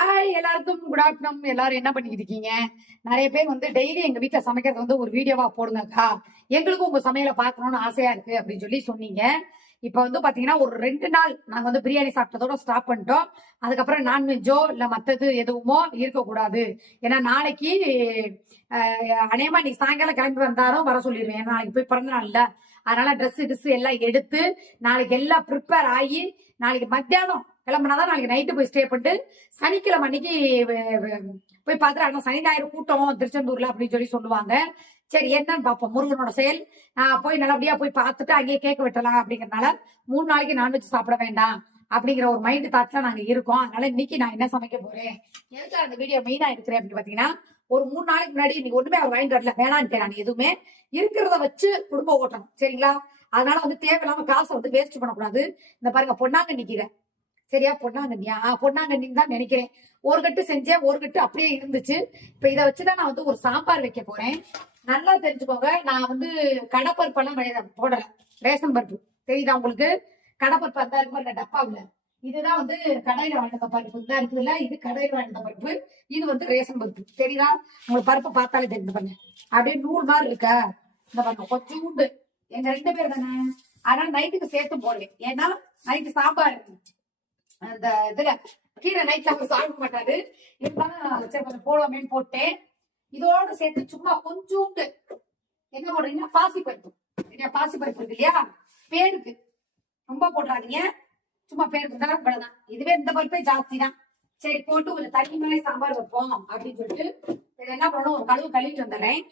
Hi எல்லாருக்கும் good afternoon எல்லாரும் என்ன பண்ணிக்கிட்டு இருக்கீங்க நிறைய பேர் வந்து டெய்லி எங்க வீட்டுல சமைக்கிறது வந்து ஒரு வீடியோவா போடுங்கக்கா எங்களுக்கும் உங்க சமையலை பார்க்கணும்னு ஆசையா இருக்கு அப்படின்னு சொல்லி சொன்னீங்க. இப்ப வந்து பாத்தீங்கன்னா ஒரு ரெண்டு நாள் நாங்க வந்து பிரியாணி சாப்பிட்டதோட ஸ்டாப் பண்ணிட்டோம். அதுக்கப்புறம் நான்வெஜ்ஜோ இல்ல மத்தது எதுவுமோ இருக்கக்கூடாது. ஏன்னா நாளைக்கு அஹ், அநேகமா நீ சாயங்காலம் கிளம்பி வந்தாலும் வர சொல்லிடுவேன் ஏன்னா நாளைக்கு போய் பிறந்த நாள் இல்ல. அதனால ட்ரெஸ் ட்ரெஸ் எல்லாம் எடுத்து நாளைக்கு எல்லாம் ப்ரிப்பேர் ஆகி நாளைக்கு மத்தியானம் கிளம்புனாதான் நாளைக்கு நைட்டு போய் ஸ்டே பண்ணிட்டு சனிக்கிழமை அன்னைக்கு போய் பார்த்துட்டு சனி ஞாயிறு கூட்டம் திருச்செந்தூர்ல அப்படின்னு சொல்லி சொல்லுவாங்க. சரி என்னன்னு பார்ப்போம். முருகனோட செயல். நான் போய் நல்லபடியா போய் பார்த்துட்டு அங்கேயே கேக் வெட்டலாம் அப்படிங்கறதுனால மூணு நாளைக்கு நான்வெஜ் சாப்பிட வேண்டாம் அப்படிங்கிற ஒரு மைண்ட் தாட்ல நாங்க இருக்கோம். அதனால இன்னைக்கு நான் என்ன சமைக்க போறேன்? எதுக்கு அந்த வீடியோ மெயினா எடுக்கிறேன் அப்படின்னு பாத்தீங்கன்னா ஒரு மூணு நாளைக்கு முன்னாடி இன்னைக்கு ஒண்ணுமே அவர் வாங்கிட்டு வரல. வேணான்னு நான் எதுவுமே. இருக்கிறத வச்சு குடும்பம் ஓட்டணும் சரிங்களா? அதனால வந்து தேவையில்லாம காசை வந்து வேஸ்ட் பண்ணக்கூடாது. இந்த பாருங்க பொன்னாங்கண்ணி கீரை. சரியா பொன்னாங்கண்ணியா பொன்னாங்கண்ணின்னு தான் நினைக்கிறேன். ஒரு கட்டு செஞ்சேன் ஒரு கட்டு அப்படியே இருந்துச்சு. இப்ப இதை வச்சுதான் நான் வந்து ஒரு சாம்பார் வைக்க போறேன். நல்லா தெரிஞ்சுக்கோங்க நான் வந்து கடப்பருப்பெல்லாம் போடல. ரேஷன் பருப்பு. தெரியுதா உங்களுக்கு? கடப்பருப்பு அந்த இருக்கு பாருங்க டப்பாவில். இதுதான் வந்து கடையில வாழ்ந்த பருப்பு. தான் இருக்குதுல்ல இது கடையில வாழ்ந்த பருப்பு. இது வந்து ரேஷன் பருப்பு. தெரியுதா? உங்களுக்கு பருப்பு பார்த்தாலே தெரிஞ்சு பாருங்க. அப்படியே நூல் மாதிரி இருக்கா. இந்த பாருங்க கொஞ்சோண்டு எங்க ரெண்டு பேர் தானே? ஆனா நைட்டுக்கு சேர்த்து போடுவேன். ஏன்னா நைட்டு சாம்பார். அந்த இதுல கீழே நைட்ல அவர் சாப்பிட மாட்டாரு இருந்தாலும் சரி கொஞ்சம் போடுவோமேன்னு போட்டேன். இதோட சேர்த்து சும்மா கொஞ்சோண்டு என்ன போடுறீங்கன்னா பாசி பருப்பு இல்லையா பாசி பருப்பு இருக்கு இல்லையா? பேருக்கு ரொம்ப போடுறாதீங்க சும்மா பேருக்கு தான் இவ்வளவுதான் இதுவே இந்த பருப்பே ஜாஸ்தி தான் சரி போட்டு கொஞ்சம் தண்ணி மாதிரி சாம்பார் வைப்போம் அப்படின்னு சொல்லிட்டு என்ன பண்ணணும்? ஒரு கழுவு கழுவிட்டு வந்துடுறேன்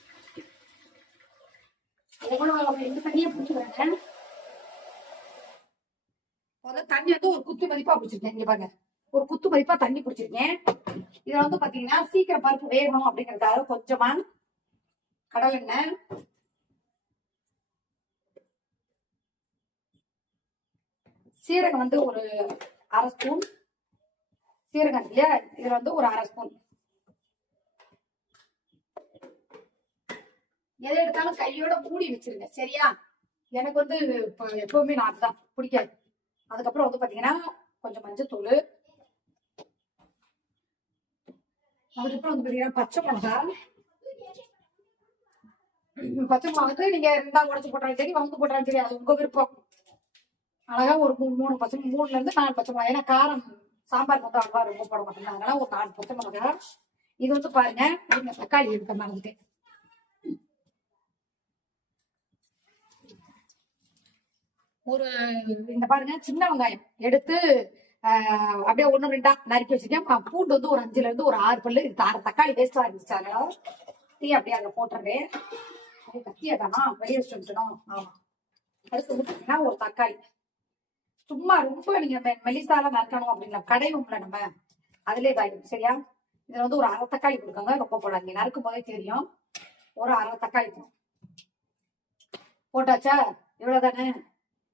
எவ்வளவு இந்த தண்ணியை பிடிச்சிக்கிறேன் முதல்ல தண்ணி வந்து ஒரு குத்து மதிப்பா பிடிச்சிருக்கேன். இங்க பாருங்க. ஒரு குத்து மதிப்பா தண்ணி பிடிச்சிருக்கேன். இதுல வந்து பாத்தீங்கன்னா சீக்கிரம் பருப்பு வேகணும் அப்படிங்கறதுக்காக கொஞ்சமா கடல் எண்ணெய். சீரகம் வந்து ஒரு அரை ஸ்பூன். சீரகம் இல்லையா? இதுல வந்து ஒரு அரை ஸ்பூன். எதை எடுத்தாலும் கையோட மூடி வச்சிருங்க. சரியா? எனக்கு வந்து இப்போ எப்பவுமே நான் அதுதான். பிடிக்காது. அதுக்கப்புறம் வந்து பாத்தீங்கன்னா கொஞ்சம் மஞ்சத்தூள். அதுக்கப்புறம் வந்து பாத்தீங்கன்னா பச்சை மிளகா. பச்சை மிளகாக்கு நீங்க இருந்தா உடச்சு போட்டாலும் சரி வந்து போட்டாலும் சரி அது உங்க விருப்பம். அழகா ஒரு மூணு மூணு பச்சை மூணுல இருந்து நாலு பச்சை மிளகா. ஏன்னா காரம் சாம்பார் மட்டும் அவ்வளவா ரொம்ப போட மாட்டேங்க அதனால ஒரு நாலு பச்சை மிளகா. இது வந்து பாருங்க இந்த தக்காளி எடுக்க மறந்துட்டேன் ஒரு இந்த பாருங்க சின்ன வெங்காயம் எடுத்து ஆஹ், அப்படியே ஒண்ணு ரெண்டா நறுக்கி வச்சிருக்கேன் பூண்டு வந்து ஒரு அஞ்சுல இருந்து ஒரு ஆறு பல்லு ஆறு தக்காளி வேஸ்டா இருந்துச்சு அதனால தீ அப்படியே அதில் போட்டுறேன். அப்படியே தானா வெளியே வச்சுட்டு ஆமா. அடுத்து வந்து ஒரு தக்காளி. சும்மா ரொம்ப நீங்க மெ- மெலிசாலாம் நறுக்கணும் அப்படிங்களா கடையும்ல நம்ம அதுல இதாயிடும் சரியா? இதுல வந்து ஒரு அரை தக்காளி கொடுக்கோங்க ரொம்ப போடாதீங்க. நறுக்கும் போதே தெரியும். ஒரு அரை தக்காளி போட்டாச்சா? இவ்வளவுதானே?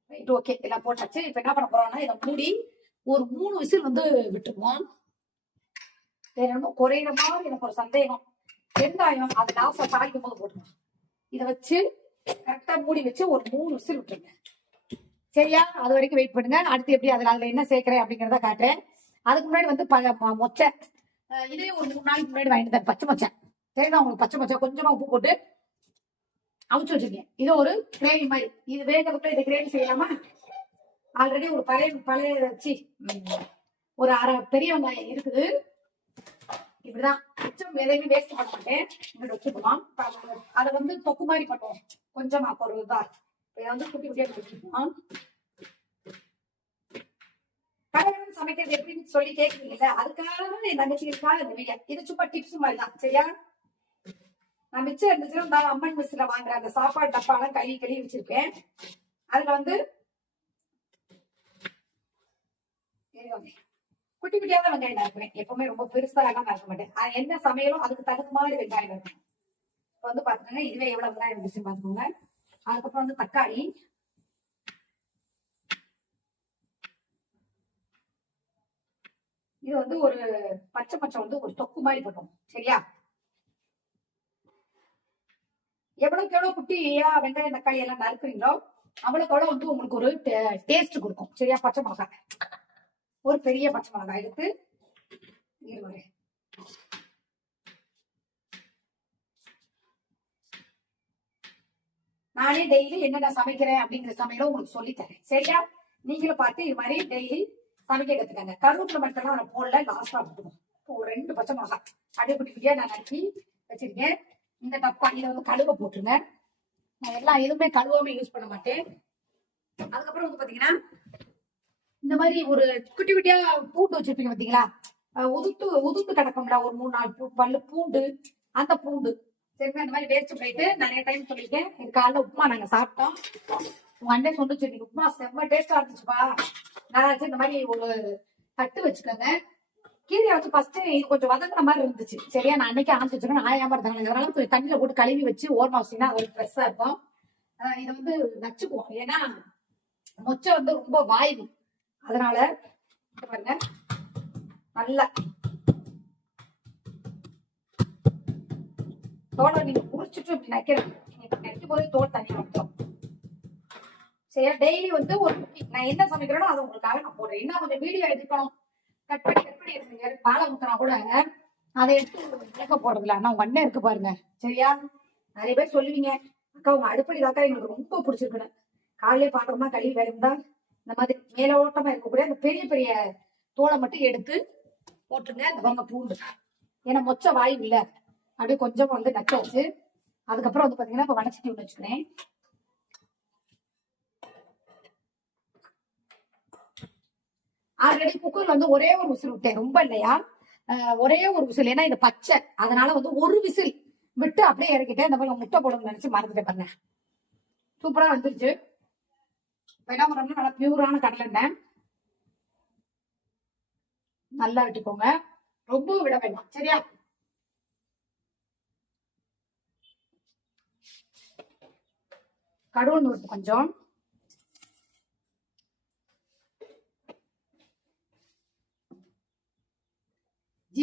ரைட் ஓகே எல்லாம் போட்டாச்சு. இப்ப என்ன பண்ண போறோம்னா இதை மூடி ஒரு மூணு விசில் வந்து விட்டுருவோம். வேற என்னமோ குறையிற மாதிரி எனக்கு ஒரு சந்தேகம். வெங்காயம் அதை லாஸ்ட்ல தாளிக்கும் போது போட்டுருவோம் இதை வச்சு கரெக்டா மூடி வச்சு ஒரு மூணு விசில் விட்டுருங்க. சரியா? அது வரைக்கும் வெயிட் பண்ணுங்க. அடுத்து எப்படி அதில் அதில் என்ன சேர்க்கிறேன் அப்படிங்கறத காட்டுறேன். அதுக்கு முன்னாடி வந்து ப- மொச்சை. இதே ஒரு மூணு நாளைக்கு முன்னாடி வாங்கிட்டு வந்தேன். பச்சை மொச்சை. சரிங்களா? உங்களுக்கு பச்சை மொச்சை கொஞ்சமா உப்பு போட்டு அமுச்சு வச்சிருக்கேன். இது ஒரு கிரேவி மாதிரி. இது வேகிறதுக்குள்ள இதை கிரேவி செய்யலாமா ஆல்ரெடி ஒரு பழைய பழைய வச்சு ஒரு அரை பெரிய வெங்காயம் இருக்குது. இப்படிதான். மிச்சம் எதையுமே வேஸ்ட் பண்ண மாட்டேன். இங்கிட்ட வச்சுக்கலாம் அதை- வந்து தொக்கு மாதிரி பண்ணுவோம். கொஞ்சமா ஒரு இதா. இதை வந்து குட்டி குட்டியா வச்சுக்கலாம் கடையில் சமைக்கிறது எப்படின்னு சொல்லி கேட்குறீங்கல்ல அதுக்காக என் தங்கச்சிகளுக்காக இந்த வீடியோ இது சும்மா டிப்ஸ் மாதிரி தான். சரியா? நான் மிச்சம் இருந்துச்சுன்னா நான் அம்மன் மிஸ்ல வாங்குற அந்த சாப்பாடு டப்பாலாம் கழுவி கழுவி வச்சிருப்பேன். அதுல வந்து குட்டி குட்டியா தான் வெங்காயம் நறுக்குவேன். எப்பவுமே ரொம்ப பெருசா எல்லாம் நறுக்க மாட்டேன். அது என்ன சமையலும் அதுக்கு தகுந்த மாதிரி வெங்காயம் இருக்கும் இப்ப வந்து பாத்துக்கோங்க இதுவே எவ்வளவு வெங்காயம் இருந்துச்சு பாத்துக்கோங்க. அதுக்கப்புறம் வந்து தக்காளி. இது வந்து ஒரு பச்சை பச்சை வந்து ஒரு தொக்கு மாதிரி போட்டோம். சரியா? எவ்வளவுக்கு எவ்வளவு குட்டியா வெங்காயம் தக்காளி எல்லாம் நறுக்குறீங்களோ அவ்வளோக்கோட வந்து உங்களுக்கு ஒரு டேஸ்ட் கொடுக்கும். சரியா? பச்சை மிளகாய். ஒரு பெரிய பச்சை மிளகாய் எடுத்து இருவரு நானே டெய்லி என்னென்ன சமைக்கிறேன் அப்படிங்கிற சமையல உங்களுக்கு சொல்லித்தரேன். சரியா? நீங்களும் பார்த்து இது மாதிரி டெய்லி சமைக்க கத்துக்கங்க. கருவேப்பிலை மட்டும் அதை போடல லாஸ்டா போட்டுவோம் ஒரு ரெண்டு பச்சை மிளகாய். அப்படியே குட்டி குட்டியா நான் நறுக்கி வச்சிருக்கேன். இந்த டப்பா இதை வந்து கழுவ போட்டுருங்க. நான் எல்லாம் எதுவுமே கழுவாம யூஸ் பண்ண மாட்டேன். அதுக்கப்புறம் வந்து பாத்தீங்கன்னா இந்த மாதிரி ஒரு குட்டி குட்டியா பூண்டு வச்சிருப்பீங்க பாத்தீங்களா? உதுத்து உதுத்து கிடக்கும்ல ஒரு மூணு நாலு பூ- பல்லு பூண்டு அந்த பூண்டு. சரிங்களா இந்த மாதிரி வேஸ்ட் போயிட்டு நிறைய டைம் சொல்லியிருக்கேன். இது காலைல உப்புமா நாங்க சாப்பிட்டோம். உங்க அண்ணன் சொன்னிச்சு நீ உப்புமா செம்ம டேஸ்டா இருந்துச்சுப்பா. நான் இந்த மாதிரி ஒரு தட்டு வச்சுக்கோங்க. கீரையை வச்சு ஃபர்ஸ்ட் இது கொஞ்சம் வதங்குற மாதிரி இருந்துச்சு. சரியா? நான் அன்னைக்கு ஆரம்பிச்சு வச்சிருக்கேன். நான் ஏமாறதாங்க அதனால கொஞ்சம் தண்ணியில போட்டு கழுவி வச்சு ஓரமா வச்சிங்கன்னா ஒரு ஃப்ரெஷ்ஷா இருக்கும். இதை வந்து நச்சுக்குவோம் ஏன்னா மொச்சை வந்து ரொம்ப வாய்வு. அதனால பாருங்க. நல்லா. தோலை நீங்க குடிச்சிட்டு இப்படி நக்கிறேன். இப்படி நக்கும் போது தோல் தனியா வந்துடும் சரி டெய்லி வந்து ஒரு நான் என்ன சமைக்கிறேனோ அதை உங்களுக்காக நான் போடுறேன். என்ன கொஞ்சம் வீடியோ எடுக்கணும் கட் பண்ணி கட் பண்ணி பாலை ஊத்துனா கூட அதை எடுத்து விளக்க போடுறதுல ஆனா உங்க அண்ணன் இருக்கு பாருங்க. சரியா? நிறைய பேர் சொல்லுவீங்க அக்கா உங்க அடுப்படி தாக்கா எங்களுக்கு ரொம்ப பிடிச்சிருக்குன்னு. காலையிலே பாத்திரமா கழுவி வேணும்னா இந்த மாதிரி மேலோட்டமா இருக்கக்கூடிய அந்த பெரிய பெரிய தோலை மட்டும் எடுத்து போட்டுருங்க இந்த வங்க பூண்டு. ஏன்னா மொச்ச வாய்வு இல்ல. அப்படியே கொஞ்சம் வந்து நச்ச வச்சு அதுக்கப்புறம் வந்து பாத்தீங்கன்னா இப்ப வடச்சட்டி ஒண்ணு வச்சுக்கிறேன். ஆல்ரெடி குக்கர் வந்து ஒரே ஒரு விசில் விட்டேன். ரொம்ப இல்லையா? ஒரே ஒரு விசில். ஏன்னா இது பச்சை. அதனால வந்து ஒரு விசில் விட்டு அப்படியே இறக்கிட்டேன். இந்த மாதிரி முட்டை போடணும்னு நினைச்சு மறந்துட்டேன் பாருங்க. சூப்பரா வந்துருச்சு. என்ன பண்ணணும்னா நல்லா பியூரான கடலெண்ணெய் நல்லா விட்டுக்கோங்க. ரொம்ப விட வேண்டாம். சரியா? கடுகு நூறு கொஞ்சம்.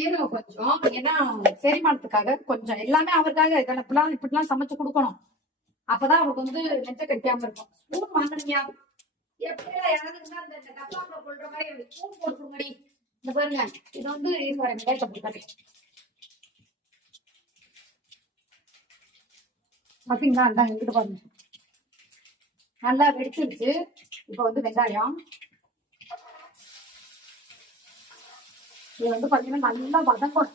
ஜீரகம் கொஞ்சம் ஏன்னா செரிமானத்துக்காக கொஞ்சம் எல்லாமே அவருக்காக இதெல்லாம் இப்படிலாம் இப்படிலாம் சமைச்சு கொடுக்கணும். அப்பதான் அவருக்கு வந்து நெஞ்ச கட்டியாம இருக்கும். ஸ்பூன் வாங்கினியா எப்படியா யாராவது இந்த இந்த டப்பாக்குள்ள கொள்ற மாதிரி ஒரு ஸ்பூன் போட்டுருங்கடி இந்த பாருங்க இது வந்து இது பாருங்க வேட்டை போட்டு பாத்தீங்களா? இந்தாங்க இங்கிட்டு பாருங்க. நல்லா வெடிச்சிருச்சு. இப்ப வந்து வெங்காயம். இது வந்து பாத்தீங்கன்னா நல்லா வதக்கணும்.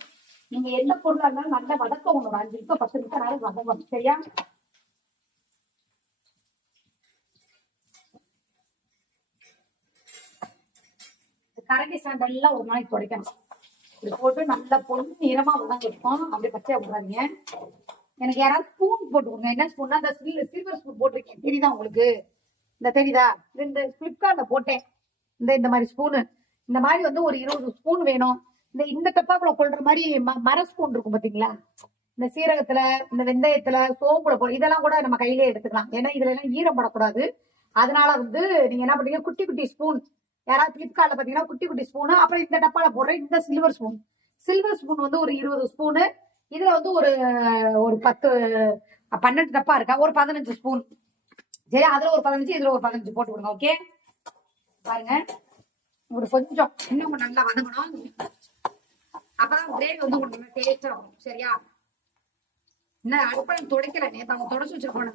நீங்க எந்த பொருளா இருந்தாலும் நல்லா வதக்க ஒரு அஞ்சு நிமிஷம் பத்து நிமிஷம் நேரம் வதக்கணும் சரியா? கரண்டி ஸ்டாண்ட் எல்லாம் ஒரு நாளைக்கு துடைக்கணும். இது போட்டு நல்லா பொண்ணு நிறமா வதங்கிருக்கும் அப்படியே பச்சையா விடுறாங்க எனக்கு யாராவது ஸ்பூன் போட்டு கொடுங்க என்ன ஸ்பூன்னா அந்த சில்வர் ஸ்பூன் போட்டிருக்கேன். தெரியுதா உங்களுக்கு? இந்த தெரியுதா? இந்த பிளிப்கார்ட்ல போட்டேன். இந்த இந்த மாதிரி ஸ்பூனு இந்த மாதிரி வந்து ஒரு இருபது ஸ்பூன் வேணும். இந்த இந்த டப்பாக்குள்ள கொள்ற மாதிரி ம- மர ஸ்பூன் இருக்கும் பாத்தீங்களா? இந்த சீரகத்துல இந்த வெந்தயத்துல சோம்புல போ இதெல்லாம் கூட நம்ம கையிலே எடுத்துக்கலாம். ஏன்னா இதுல எல்லாம் ஈரம் படக்கூடாது. அதனால வந்து நீங்க என்ன பண்றீங்க குட்டி குட்டி ஸ்பூன் யாராவது பிளிப்கார்ட்ல பாத்தீங்கன்னா குட்டி குட்டி ஸ்பூனு அப்புறம் இந்த டப்பால போடுற இந்த சில்வர் ஸ்பூன் சில்வர் ஸ்பூன் வந்து ஒரு இருபது ஸ்பூனு இதுல வந்து ஒரு ஒரு பத்து பன்னெண்டு டப்பா இருக்கா? ஒரு பதினஞ்சு ஸ்பூன் சரி அதுல ஒரு பதினஞ்சு இதுல ஒரு பதினஞ்சு போட்டு விடுங்க ஓகே பாருங்க. ஒரு கொஞ்சம் இன்னும் நல்லா வதங்கணும். அப்பதான் கிரேவி வந்து உங்களுக்கு டேஸ்டா வரும். சரியா? என்ன அடுப்பை துடைக்கல. நேத்து அவங்க தொடச்சு வச்சிருக்கோம்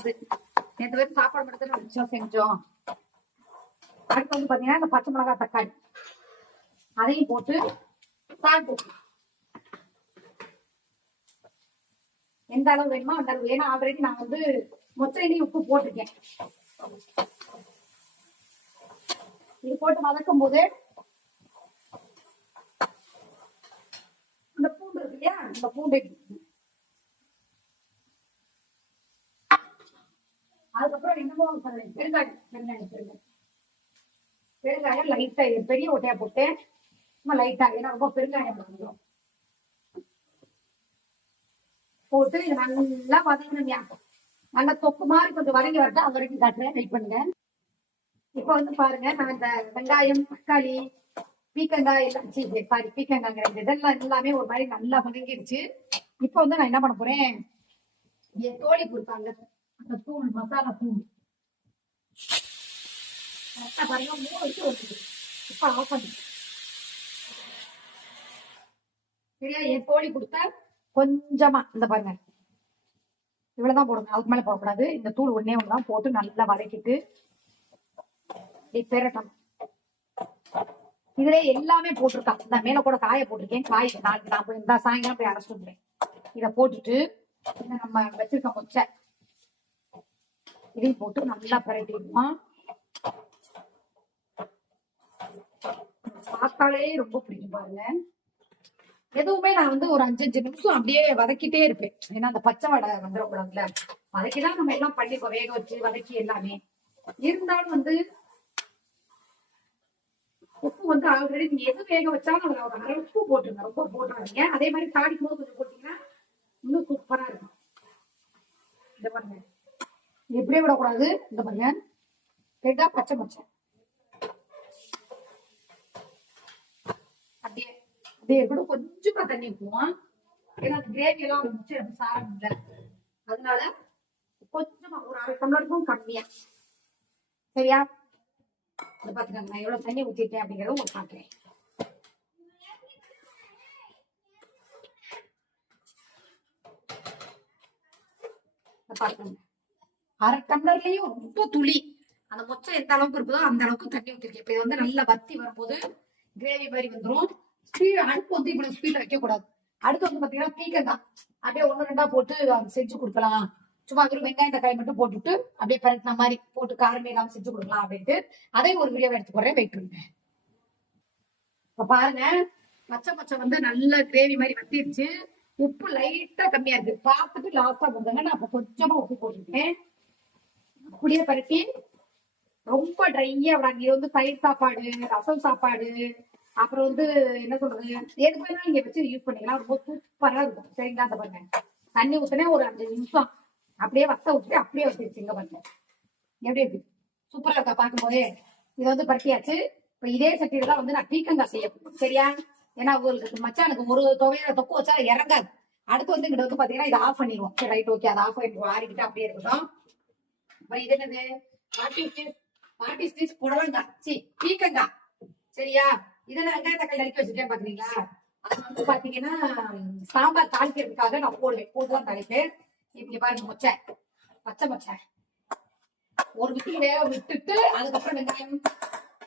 நேற்று பேர் சாப்பாடு மட்டும் தான் வச்சோம் செஞ்சோம். அடுத்து வந்து பாத்தீங்கன்னா இந்த பச்சை மிளகாய் தக்காளி. அதையும் போட்டு சாப்பிட்டு எந்த அளவு வேணுமோ அந்த அளவு. ஏன்னா ஆல்ரெடி நான் வந்து மொச்சையிலையும் உப்பு போட்டிருக்கேன். இது போட்டு வதக்கும் போது இந்த பூண்டு இருக்கு இல்லையா இந்த பூண்டை அதுக்கப்புறம் என்னமோ சொன்னேன் பெருங்காயம் பெருங்காயம் பெருங்காயம் பெருங்காயம் லைட்டா பெரிய ஒட்டையா போட்டேன் சும்மா லைட்டா ஏன்னா ரொம்ப பெருங்காயம் வந்துடும் போட்டு இது நல்லா வதக்கணும்யா நல்லா தொப்பு மாதிரி கொஞ்சம் வதங்கி வரட்டும் அது வரைக்கும் காட்டுறேன் வெயிட் பண்ணுங்க இப்போ வந்து பாருங்க நான் இந்த வெங்காயம் தக்காளி பீக்கங்காய் எல்லாம் சாரி பீக்கங்காங்கிற இதெல்லாம் எல்லாமே ஒரு மாதிரி நல்லா வதங்கிடுச்சு இப்போ வந்து நான் என்ன பண்ண போறேன்? என் தோழி கொடுத்தாங்க. அந்த தூள் மசாலா தூள். கரெக்டா பாருங்க மூணு வச்சு வருது இப்போ ஆஃப் பண்ணி. சரியா? என் கோழி கொடுத்தா கொஞ்சமா இந்த பாருங்க. இவ்வளவுதான் போடணும். அதுக்கு மேல போடக்கூடாது. இந்த தூள் ஒன்னே ஒன்று தான் போட்டு நல்லா வதக்கிட்டு இப்படி பெரட்டணும். இதுல எல்லாமே போட்டிருக்கான் இந்த மேல கூட காய போட்டிருக்கேன். காய் நாளைக்கு நான் போய் இந்த சாயங்காலம் போய் அரைச்சிட்டு வந்துடுறேன். இதை போட்டுட்டு நம்ம வச்சிருக்க முச்சை. இதையும் போட்டு நல்லா பரட்டிடுமா பார்த்தாலே ரொம்ப பிடிக்கும் பாருங்க. எதுவுமே நான் வந்து ஒரு அஞ்சு அஞ்சு நிமிஷம் அப்படியே வதக்கிட்டே இருப்பேன். ஏன்னா அந்த பச்சை வடை வந்துடக்கூடாதுல வதக்கிதான் நம்ம எல்லாம் பள்ளி வேக வச்சு வதக்கி எல்லாமே. இருந்தாலும் வந்து உப்பு வந்து ஆல்ரெடி நீங்க எது வேக வச்சாலும் அதுல ஒரு அரை உப்பு போட்டுருங்க. ரொம்ப போட்டுறாதீங்க அதே மாதிரி தாளிக்கும் போது கொஞ்சம் போட்டீங்கன்னா இன்னும் சூப்பரா இருக்கும். இந்த பாருங்க. இது இப்படியே விடக்கூடாது. இந்த பாருங்க. கேட்டா பச்சை பச்சை அப்படியே அப்படியே கூட கொஞ்சமா தண்ணி ஊற்றுவோம். ஏன்னா கிரேவி எல்லாம் இருந்துச்சு அது சாரம் இல்லை. அதனால கொஞ்சமா ஒரு அரை டம்ளருக்கும் கம்மியா. சரியா? இதை பாத்துக்கோங்க நான் எவ்வளவு தண்ணி ஊத்திருக்கேன் அப்படிங்கறத உங்களுக்கு காட்டுறேன் அரை டம்ளர்லயும் ரொம்ப துளி. அந்த மொச்சை எந்த அளவுக்கு இருக்குதோ அந்த அளவுக்கு தண்ணி ஊத்திருக்கேன். இப்ப இது வந்து நல்லா வத்தி வரும்போது கிரேவி மாதிரி வந்துரும். ஸ்பீட் அடுப்பு வந்து இவ்வளவு ஸ்பீட்ல வைக்க கூடாது அடுத்து வந்து பாத்தீங்கன்னா பீக்கங்காய். அப்படியே ஒண்ணு ரெண்டா போட்டு செஞ்சு கொடுக்கலாம். சும்மா வெறும் வெங்காயம் தக்காளி மட்டும் போட்டுட்டு அப்படியே பரட்டின மாதிரி போட்டு காரமே இல்லாமல் செஞ்சு கொடுக்கலாம் அப்படின்ட்டு அதையும் ஒரு வீடியோ எடுத்து போடுறேன் வெயிட் இப்ப பாருங்க பச்சை பச்சை வந்து நல்ல கிரேவி மாதிரி வத்திருச்சு. உப்பு லைட்டா கம்மியா இருக்கு. பார்த்துட்டு லாஸ்டா போடுங்க. நான் அப்ப கொஞ்சமா உப்பு போட்டிருக்கேன். அப்படியே பரட்டி ரொம்ப ட்ரையா விடாங்க இது வந்து தயிர் சாப்பாடு ரசம் சாப்பாடு. அப்புறம் வந்து என்ன சொல்றது? எது வேணாலும் நீங்க வச்சு யூஸ் பண்ணிக்கலாம். ரொம்ப சூப்பரா இருக்கும். சரிங்களா? அந்த பாருங்க. தண்ணி ஊத்தினே ஒரு அஞ்சு நிமிஷம். அப்படியே வத்த விட்டுட்டு அப்படியே வச்சிருச்சுங்க பாருங்க. எப்படி இருக்கு? சூப்பரா இருக்கா? பார்க்கும் போதே இது வந்து பருத்தியாச்சு. இப்ப இதே சட்டியில தான் வந்து நான் பீக்கங்காய் செய்ய சரியா? ஏன்னா உங்களுக்கு மச்சானுக்கு ஒரு துவையில தொக்கு வச்சா இறங்காது. அடுத்து வந்து இங்கிட்ட வந்து பாத்தீங்கன்னா இதை ஆஃப் பண்ணிடுவோம். சரி ரைட் ஓகே அதை ஆஃப் பண்ணிடுவோம் ஆறிக்கிட்டு அப்படியே இருக்கட்டும். அப்புறம் இது என்னது? பாட்டி ஸ்டீஸ் பாட்டி ஸ்டீஸ் புடலங்காய். சி பீக்கங்காய். சரியா? இதுல வெங்காய தக்காளி நறுக்கி வச்சிருக்கேன் பாக்குறீங்களா? அது வந்து பாத்தீங்கன்னா சாம்பார் தாளிக்கிறதுக்காக நான் போடுவேன். போட்டுதான் தாளிப்பேன். இப்படி பாருங்க மொச்சை. பச்சை மொச்சை. ஒரு விசில் வேக விட்டுட்டு அதுக்கப்புறம் வெங்காயம்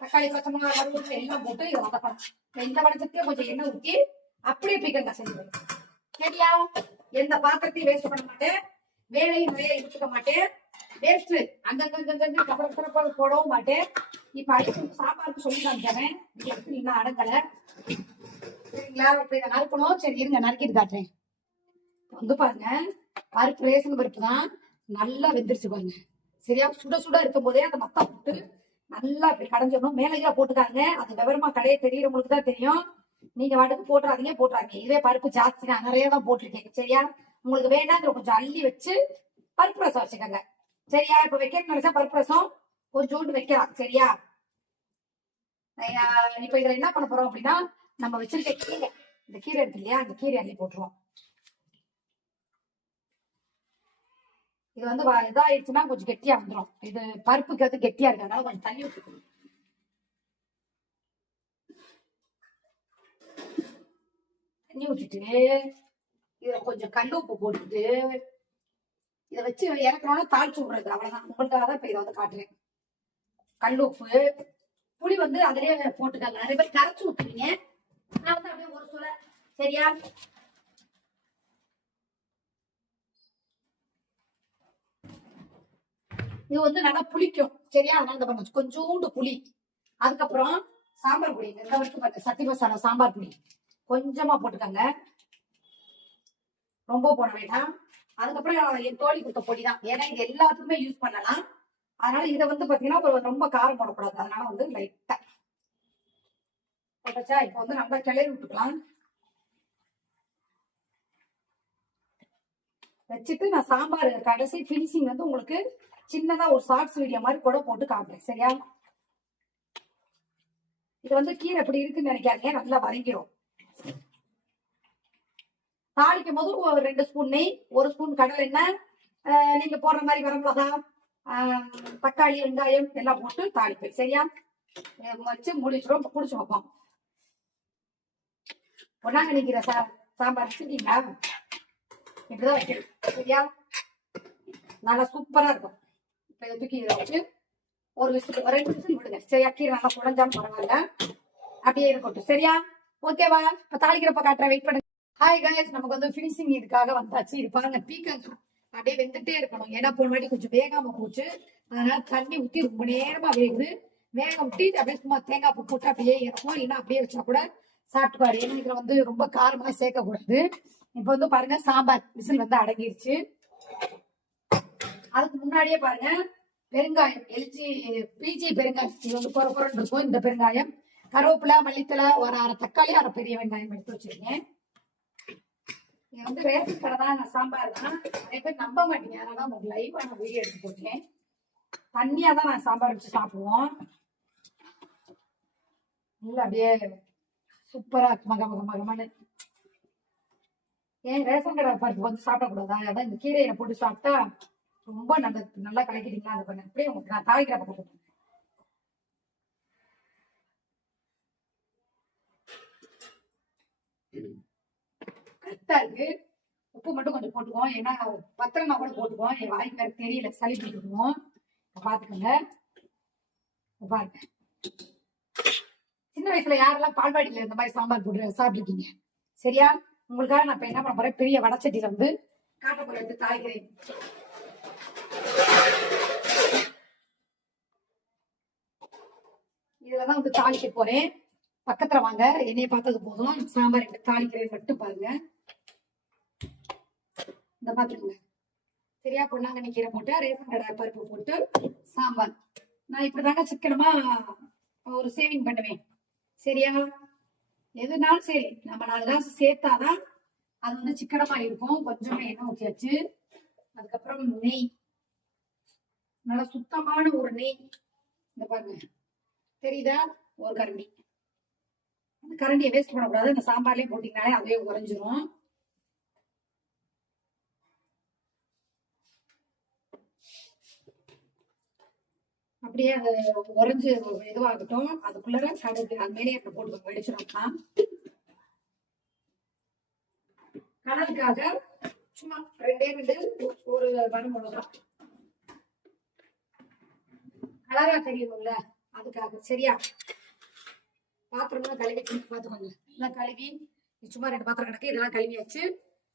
தக்காளி பச்சை மிளகாய் கருவேப்பிலை எல்லாம் போட்டு இதை வதக்கணும். இந்த வடச்சத்தையும் கொஞ்சம் எண்ணெய் ஊற்றி அப்படியே பீக்கங்காய் செஞ்சு சரியா? எந்த பாத்திரத்தையும் வேஸ்ட் பண்ண மாட்டேன். வேலையும் நிறைய எடுத்துக்க மாட்டேன். வேஸ்ட் அங்கங்க அங்கங்க கபட கபட போடவும் மாட்டேன். இப்ப அடுத்து சாப்பாடுக்கு சொல்லி காமிக்கிறேன். நீங்க எடுத்து இன்னும் அடங்கல. சரிங்களா? இப்ப இதை நறுக்கணும். சரி இருங்க நறுக்கிட்டு காட்டுறேன். வந்து பாருங்க. பருப்பு ரேசன் பருப்பு தான் நல்லா வெந்துருச்சு பாருங்க. சரியா? சுட சுட இருக்கும் போதே அந்த மத்தா போட்டு நல்லா இப்படி கடைஞ்சிடணும் மேலையா போட்டுக்காங்க அது விவரமா கடையை தெரியறவங்களுக்கு தான் தெரியும். நீங்க வாட்டுக்கு போட்டுறாதீங்க போட்டுறாங்க இதே பருப்பு ஜாஸ்தி தான். நிறைய தான் போட்டிருக்கேன். சரியா? உங்களுக்கு வேண்டாங்கிற கொஞ்சம் அள்ளி வச்சு பருப்பு ரசம் வச்சுக்கோங்க. சரியா? இப்ப வைக்கணும்னு நினைச்சா பருப்பு ரசம் கொஞ்சோண்டு வைக்கலாம். சரியா? இப்ப இதுல என்ன பண்ண போறோம் அப்படின்னா நம்ம வச்சிருக்க கீரை. இந்த கீரை இருக்கு இல்லையா? அந்த கீரை அள்ளி போட்டுருவோம். இது வந்து இதாயிடுச்சுன்னா கொஞ்சம் கெட்டியா வந்துடும் இது பருப்புக்கு வந்து கெட்டியா இருக்கு. அதனால கொஞ்சம் தண்ணி ஊற்றிக்கணும் தண்ணி விட்டுட்டு இதுல கொஞ்சம் கல் உப்பு போட்டுட்டு இதை வச்சு இறக்கணும்னா தாளிச்சு விடுறது. அவ்வளவுதான். உங்களுக்காக தான் இப்ப இதை வந்து காட்டுறேன். கல் உப்பு புளி வந்து அதிலே போட்டுக்காங்க. நிறைய பேர் கரைச்சு விட்டுருவீங்க நான் வந்து அப்படியே ஒரு சுல சரியா? இது வந்து நல்லா புளிக்கும். சரியா? அதனால இந்த பண்ண கொஞ்சோண்டு புளி. அதுக்கப்புறம் சாம்பார் புளி இந்த வரைக்கும் பாருங்க. சத்தி மசாலா சாம்பார் புளி கொஞ்சமா போட்டுக்கோங்க. ரொம்ப போட வேண்டாம். அதுக்கப்புறம் என் தோழி கொடுத்த பொடி தான். ஏன்னா இது எல்லாத்துக்குமே யூஸ் பண்ணலாம். அதனால இதை வந்து பாத்தீங்கன்னா ரொம்ப காரம் போடக்கூடாது. அதனால வந்து லைட்டா போட்டாச்சா? இப்போ வந்து நல்லா கிளறி விட்டுக்கலாம். வச்சுட்டு நான் சாம்பார் கடைசி ஃபினிஷிங் வந்து உங்களுக்கு சின்னதா ஒரு ஷார்ட்ஸ் வீடியோ மாதிரி கூட போட்டு காட்டுறேன் சரியா? இது வந்து கீரை எப்படி இருக்குன்னு நினைக்காதீங்க நல்லா வதங்கிடும் தாளிக்கும் போது ஒரு ரெண்டு ஸ்பூன் நெய் ஒரு ஸ்பூன் கடலை எண்ணெய் ஆஹ் நீங்க போடுற மாதிரி வரமிளகா ஆஹ், தக்காளி வெங்காயம் எல்லாம் போட்டு தாளிப்பேன் சரியா? வச்சு முடிச்சிடும் குடிச்சு வைப்போம் ஒன்னாங்க நிக்கிற சா சாம்பார் வச்சுட்டீங்களா இப்படிதான் வைக்கணும் சரியா? நல்லா சூப்பரா இருக்கும். தூக்கி இதை வச்சு ஒரு விசில் ஒரு ரெண்டு விசில் விடுங்க. சரியா? கீரை நல்லா குழஞ்சாலும் பரவாயில்ல. அப்படியே இருக்கட்டும் சரியா? ஓகேவா இப்ப தாளிக்கிறப்ப காட்டுறேன். வெயிட் பண்ணுங்க. ஹாய் கைஸ் நமக்கு வந்து ஃபினிஷிங் இதுக்காக வந்தாச்சு. இது பாருங்க பீக்கங்க. அப்படியே வெந்துட்டே இருக்கணும். ஏன்னா போன வாட்டி கொஞ்சம் வேகாம போச்சு. அதனால தண்ணி ஊற்றி ரொம்ப நேரமா வேகுது. வேகம் ஊத்தி அப்படியே சும்மா தேங்காய் பூ போட்டு அப்படியே இறக்கும் இல்லைன்னா அப்படியே வச்சா கூட சாப்பிட்டுப்பாரு. ஏன்னா இதுல வந்து ரொம்ப காரமா சேர்க்க கூடாது இப்போ வந்து பாருங்க சாம்பார். விசில் வந்து அடங்கிருச்சு. அதுக்கு முன்னாடியே பாருங்க பெருங்காயம் எல்ஜி பிஜி பெருங்காயம் வந்து பொற பொறன்னு இருக்கும் இந்த பெருங்காயம். கருவேப்பிலை மல்லித்தலை ஒரு அரை தக்காளி அரை பெரிய வெங்காயம் எடுத்து வச்சிருக்கேன். இது வந்து ரேஷன் கடை தான் நான் சாம்பார் தான். நிறைய பேர் நம்ப மாட்டீங்க அதனால உங்களுக்கு லைவா நான் வீடியோ எடுத்து போட்டேன். தண்ணியா தான் நான் சாம்பார் வச்சு சாப்பிடுவோம். நல்லா அப்படியே சூப்பரா இருக்கு மக மக மகமான ஏன் ரேஷன் கடை பருப்பு வந்து சாப்பிடக்கூடாதா? அதான் இந்த கீரையை போட்டு சாப்பிட்டா ரொம்ப நல்லது நல்லா கலக்கிட்டீங்களா அது பண்ண? அப்படியே உங்களுக்கு நான் தாளிக்கிற பக்கம் கரெக்டா இருக்கு. உப்பு மட்டும் கொஞ்சம் போட்டுக்குவோம். ஏன்னா பத்திரமா கூட போட்டுக்குவோம். என் வாய்க்கு வேற தெரியல. சளி போட்டுக்குவோம் பாத்துக்கோங்க. பாருங்க. சின்ன வயசுல யாரெல்லாம் பால்வாடியில இந்த மாதிரி சாம்பார் போட்டு சாப்பிட்டுருக்கீங்க? சரியா? உங்களுக்காக நான் இப்ப என்ன பண்ண போறேன்? பெரிய வடச்சட்டியில வந்து காட்டக்குள்ள எடுத்து தாய்க்கிறேன் இதுலதான் வந்து தாளிக்க போறேன். பக்கத்துல வாங்க. என்னைய பார்த்தது போதும். சாம்பார் எப்படி தாளிக்கிறேன் மட்டும் பாருங்க. இந்த பாத்துக்கோங்க சரியா பொண்ணாங்கண்ணி கீரை போட்டு ரேஷன் கடை பருப்பு போட்டு சாம்பார். நான் இப்படிதாங்க சிக்கனமா ஒரு சேவிங் பண்ணுவேன். சரியா? எதுனாலும் சரி. நம்ம நாலு காசு சேர்த்தாதான் அது வந்து சிக்கனமா இருக்கும். கொஞ்சமா எண்ணெய் ஊற்றியாச்சு அதுக்கப்புறம் நெய். நல்ல சுத்தமான ஒரு நெய். இந்த பாருங்க. தெரியுதா? ஒரு கரண்டி. அந்த கரண்டியை வேஸ்ட் பண்ணக்கூடாது. இந்த சாம்பார்லயே போட்டீங்கனாலே அதுவே உறைஞ்சிரும். அப்படியே அது உறைஞ்சு இதுவாகட்டும். அதுக்குள்ள கடுகு அது மேலே அப்படி போட்டு வெடிச்சிடம்னா கலருக்காக சும்மா ரெண்டே ரெண்டு ஒரு வரும் மிளகாய். கலரா தெரியணும்ல அதுக்காக. சரியா? பாத்திரம்லாம் கழுவி பார்த்துக்கோங்க எல்லாம் கழுவி சும்மா ரெண்டு பாத்திரம் கிடக்கு இதெல்லாம் கழுவியாச்சு.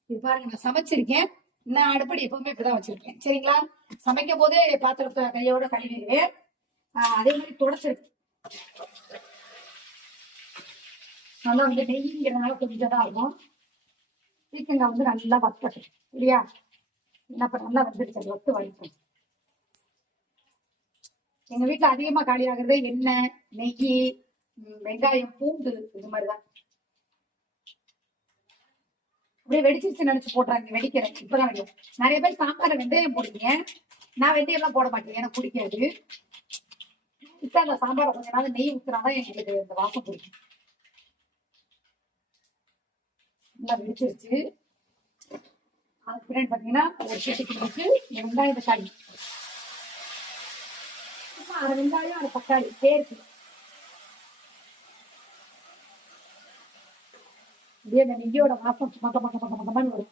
இது பாருங்க நான் சமைச்சிருக்கேன். நான் அடுப்படி எப்பவுமே இப்படிதான் வச்சிருக்கேன். சரிங்களா? சமைக்கும் போதே பாத்திரத்தை கையோட கழுவிடுவேன். அதே மாதிரி தொடச்சிருக்கு நல்லா வந்து டெய்லிங்கிறதுனால கொஞ்சம் தான் இருக்கும் பீக்கங்காய் வந்து நல்லா வத்தட்டு இல்லையா என்ன நல்லா வந்துடுச்சு அது வத்து வலிக்கும். எங்க வீட்டுல அதிகமா காலி ஆகுறதே எண்ணெய் நெய் வெங்காயம் பூண்டு இது மாதிரிதான். அப்படியே வெடிச்சிருச்சு நினைச்சு போடுறாங்க வெடிக்கிறேன். இப்பதான் வெடிக்கும் நிறைய பேர் சாம்பார்ல வெந்தயம் போடுவீங்க. நான் வெந்தயம் எல்லாம் போட மாட்டேன். எனக்கு பிடிக்காது. இப்ப அந்த சாம்பாரை கொஞ்ச நாள் நெய் ஊத்துனாதான் எங்களுக்கு இந்த வாசம் பிடிக்கும். நல்லா வெடிச்சிருச்சு. அதுக்கு பின்னாடி பாத்தீங்கன்னா ஒரு செட்டுக்கு வச்சு வெங்காயம் தக்காளி. சும்மா அரை வெங்காயம் அரை தக்காளி சேர்த்து அப்படியே அந்த நெய்யோட வாசம் மக மக மக மகன்னு வரும்.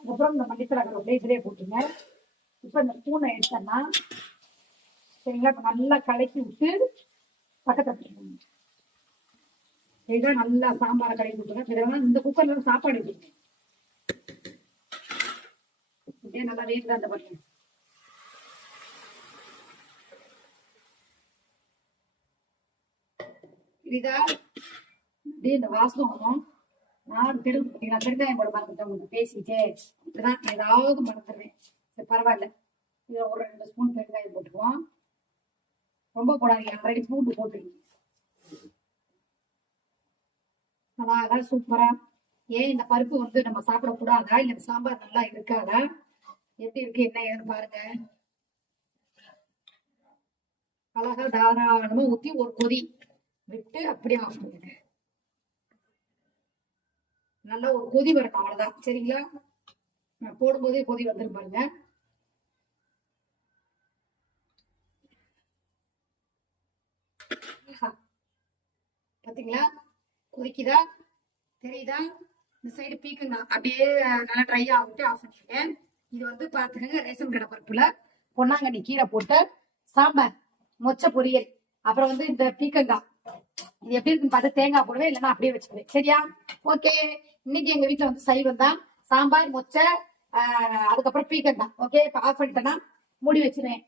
அதுக்கப்புறம் இந்த மல்லித்தலை அப்படியே இதிலே போட்டுங்க. இப்போ இந்த பூனை எடுத்தோம்னா சரிங்களா? இப்போ நல்லா கலக்கி விட்டு பக்கத்துல வச்சுக்கோங்க இதுதான் நல்லா சாம்பாரை கலக்கி விட்டுருங்க இதெல்லாம் இந்த குக்கர்ல சாப்பாடு வைக்கணும் அப்படியே நல்லா வேகுது அந்த பாருங்க இதா இதே இந்த வாசம் வரும் நான் தெரு நான் பெருங்காயம் போட மறந்துட்டேன் உங்களுக்கு பேசிட்டே. இப்படிதான் ஏதாவது மறந்துடுவேன் சரி பரவாயில்ல. இதுல ஒரு ரெண்டு ஸ்பூன் பெருங்காயம் போட்டுக்குவோம். ரொம்ப போடாதீங்க. ஆல்ரெடி பூண்டு போட்டுருக்கீங்க அழகா சூப்பரா ஏன் இந்த பருப்பு வந்து நம்ம சாப்பிடக்கூடாதா? இல்ல இந்த சாம்பார் நல்லா இருக்காதா? எப்படி இருக்கு? என்ன ஏதுன்னு பாருங்க. அழகா தாராளமா ஊத்தி ஒரு கொதி விட்டு அப்படியே ஆஃப் பண்ணுங்க நல்லா ஒரு கொதி வரணும் அவ்வளவுதான். சரிங்களா? நான் போடும்போதே கொதி வந்துரும் பாருங்க. பாத்தீங்களா? கொதிக்குதா தெரியுதா? இந்த சைடு பீக்குங்க அப்படியே நல்லா ட்ரை ஆகிட்டு ஆஃப் பண்ணிட்டேன். இது வந்து பார்த்துக்கங்க ரேஷன் கடை பருப்புல பொன்னாங்கண்ணி கீரை போட்டு சாம்பார் மொச்ச பொரியல் அப்புறம் வந்து இந்த பீக்கங்காய். இது எப்படி இருக்குன்னு பார்த்து தேங்காய் போடுவேன் இல்லைன்னா அப்படியே வச்சுக்குவேன் சரியா? ஓகே இன்னைக்கு எங்க வீட்டுல வந்து சைவம் தான் சாம்பார் மொச்சை அதுக்கப்புறம் பீக்கங்காய். ஓகே இப்போ ஆஃப் பண்ணிட்டேன்னா மூடி வச்சிருவேன்.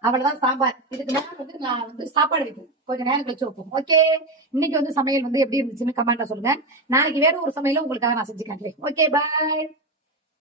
அவ்வளவுதான் சாம்பார். இதுக்கு மேல வந்து நான் வந்து சாப்பாடு வைக்கணும். கொஞ்ச நேரம் கழிச்சு வைப்போம். ஓகே இன்னைக்கு வந்து சமையல் வந்து எப்படி இருந்துச்சுன்னு கமெண்ட்ல சொல்லுங்க. நாளைக்கு வேற ஒரு சமையலும் உங்களுக்காக நான் செஞ்சு காட்டுறேன் ஓகே பாய்